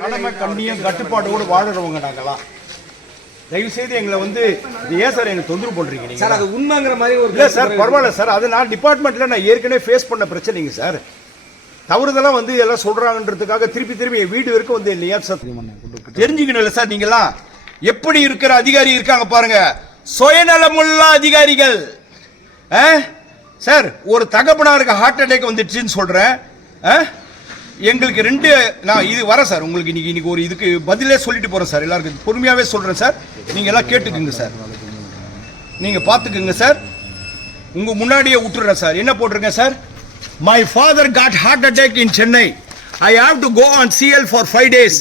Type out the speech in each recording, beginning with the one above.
கடமை கண்ணியம் கட்டுப்பாட்டோடு வாழறவங்க நாங்கெல்லாம் தயவு செய்து எங்களை வந்து ஏன் சார் எங்களை தொந்தரவு பண்றீங்க சார் அது உண்மைங்கிற மாதிரி ஒரு இல்ல சார் பரவாயில்ல சார். அது நான் டிபார்ட்மெண்ட்ல நான் ஏற்கனவே ஃபேஸ் பண்ண பிரச்சனைங்க சார். தவறுதெல்லாம் வந்து எல்லாம் சொல்றாங்கன்றதுக்காக திருப்பி திருப்பி என் வீடு வரைக்கும் வந்து இல்லையா சார் தெரிஞ்சுக்கணும்ல சார் நீங்களாம் எப்படி இருக்கிற அதிகாரி இருக்காங்க பாருங்க. சுயநலமுள்ள அதிகாரிகள்? சார் ஒரு தகப்பனாருக்கு ஹார்ட் அட்டாக் வந்துடுச்சுன்னு சொல்றேன்? எங்களுக்கு ரெண்டு நான் இது வரேன் சார். உங்களுக்கு இன்னைக்கு இன்னைக்கு ஒரு இதுக்கு பதிலே சொல்லிட்டு போகிறேன் சார். எல்லாருக்கும் பொறுமையாகவே சொல்கிறேன் சார். நீங்கள் எல்லாம் கேட்டுக்குங்க சார். நீங்கள் பார்த்துக்குங்க சார். உங்கள் முன்னாடியே விட்டுறேன் சார். என்ன போட்டிருக்கேன் sir? My father got heart attack in Chennai I have to go on CL for five days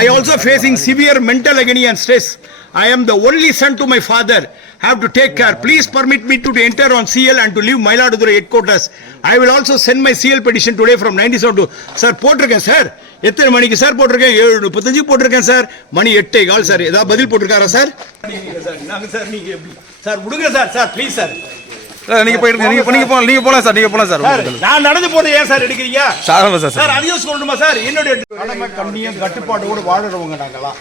I also facing severe mental agony and stress I am the only son to my father have to take care. Please permit me to enter on cl and to leave Mayiladuthurai headquarters. I will also send my cl petition today from 97 to sir போட்டிருக்கேன் sir எத்தனை மணிக்கு sir போட்டிருக்கேன்? ஏழு முப்பத்தஞ்சு போட்டிருக்கேன் sir மணி எட்டே call sir ஏதாவது பதில் போட்டிருக்காரா சார் சார் நாங்க சார் எப்படி? சார் விடுங்க சார் சார் ப்ளீஸ் சார் நீங்க போயிடுங்க நீங்க நீங்க போலாம் நீங்க போலாம் சார் நீங்க போலாம் சார் நான் நடந்து போறதை ஏன் சார் எடுக்கிறீங்க? சார் சார் அதையும் சொல்லணுமா சார் என்னுடைய கடமை கண்ணியம் கட்டுப்பாட்டோடு வாழறவங்க நாங்கெல்லாம்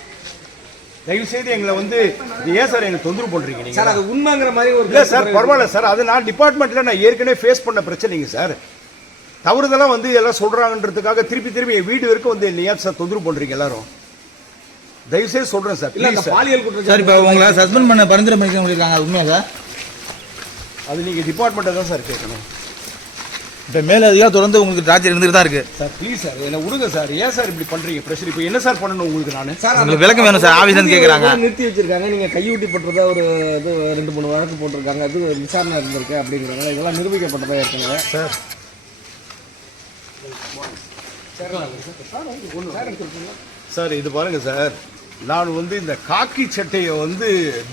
தயவு செய்து எங்களை வந்து ஏன் சார் எங்களை தொந்தரவு பண்றீங்க சார் அது உண்மைங்கிற மாதிரி ஒரு இல்ல சார் பரவாயில்ல சார். அது நான் டிபார்ட்மெண்ட்ல நான் ஏற்கனவே ஃபேஸ் பண்ண பிரச்சனைங்க சார். தவறுதெல்லாம் வந்து எல்லாம் சொல்றாங்கன்றதுக்காக திருப்பி திருப்பி என் வீடு வரைக்கும் வந்து இல்லையா சார் தொந்தரவு பண்றீங்க எல்லாரும்? தயவு செய்து சொல்றேன் சார். இல்ல சார். பாலியல் சார் குற்றச்சாட்டு இப்போ உங்களை சஸ்பெண்ட் பண்ண பரிந்துரை பண்ணிக்க சொல்லியிருக்காங்க அது உண்மையா சார்? அது நீங்க டிபார்ட்மெண்ட்டை தான் சார் கேட்கணும். இப்போ மேல அதிகாரம் தொடர்ந்து உங்களுக்கு டார்ச்சர் இருந்துட்டு தான் இருக்கு. சார் ப்ளீஸ் சார் என்ன விடுங்க சார். ஏன் சார் இப்படி பண்றீங்க? பிரஷர் இப்போ என்ன சார் பண்ணணும் உங்களுக்கு நான்? சார் உங்களுக்கு விளக்கம் வேணும் சார், ஆபீஸ்ல இருந்து கேக்குறாங்க. நிறுத்தி வச்சிருக்காங்க? நீங்க கையூட்டி போட்டதா ஒரு இது ரெண்டு மூணு வழக்கு போட்டிருக்காங்க. அது விசாரணை இருந்திருக்கு அப்படிங்கிறாங்க இதெல்லாம் நிரூபிக்கப்பட்டதா ஏற்கனவே. சார். சார் இது பாருங்க சார். நான் வந்து இந்த காக்கி சட்டையை வந்து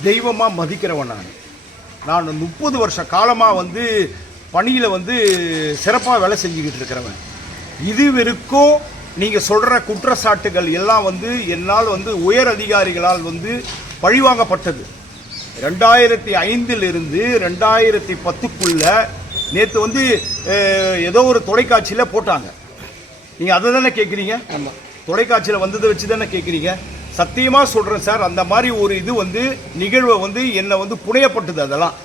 தெய்வமா மதிக்கிறவன் நான். நான் முப்பது வருஷ காலமா வந்து பணியில வந்து சிறப்பாக வேலை செஞ்சுக்கிட்டு இருக்கிறவன். இது வரைக்கும் நீங்க சொல்ற குற்றச்சாட்டுகள் எல்லாம் வந்து என்னால் வந்து உயர் அதிகாரிகளால் வந்து பழிவாங்கப்பட்டது. ரெண்டாயிரத்தி ஐந்தில் இருந்து ரெண்டாயிரத்தி பத்துக்குள்ள நேற்று வந்து ஏதோ ஒரு தொலைக்காட்சியில் போட்டாங்க. நீங்கள் அதை தானே கேட்குறீங்க ஆமாம் தொலைக்காட்சியில் வந்ததை வச்சு தானே கேட்குறீங்க சத்தியமாக சொல்கிறேன் சார் அந்த மாதிரி ஒரு இது வந்து நிகழ்வை வந்து என்னை வந்து புனையப்பட்டது அதெல்லாம்.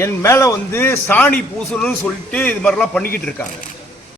என் மேலே வந்து சாணி பூசணும்னு சொல்லிட்டு இது மாதிரிலாம் பண்ணிக்கிட்டு இருக்காங்க.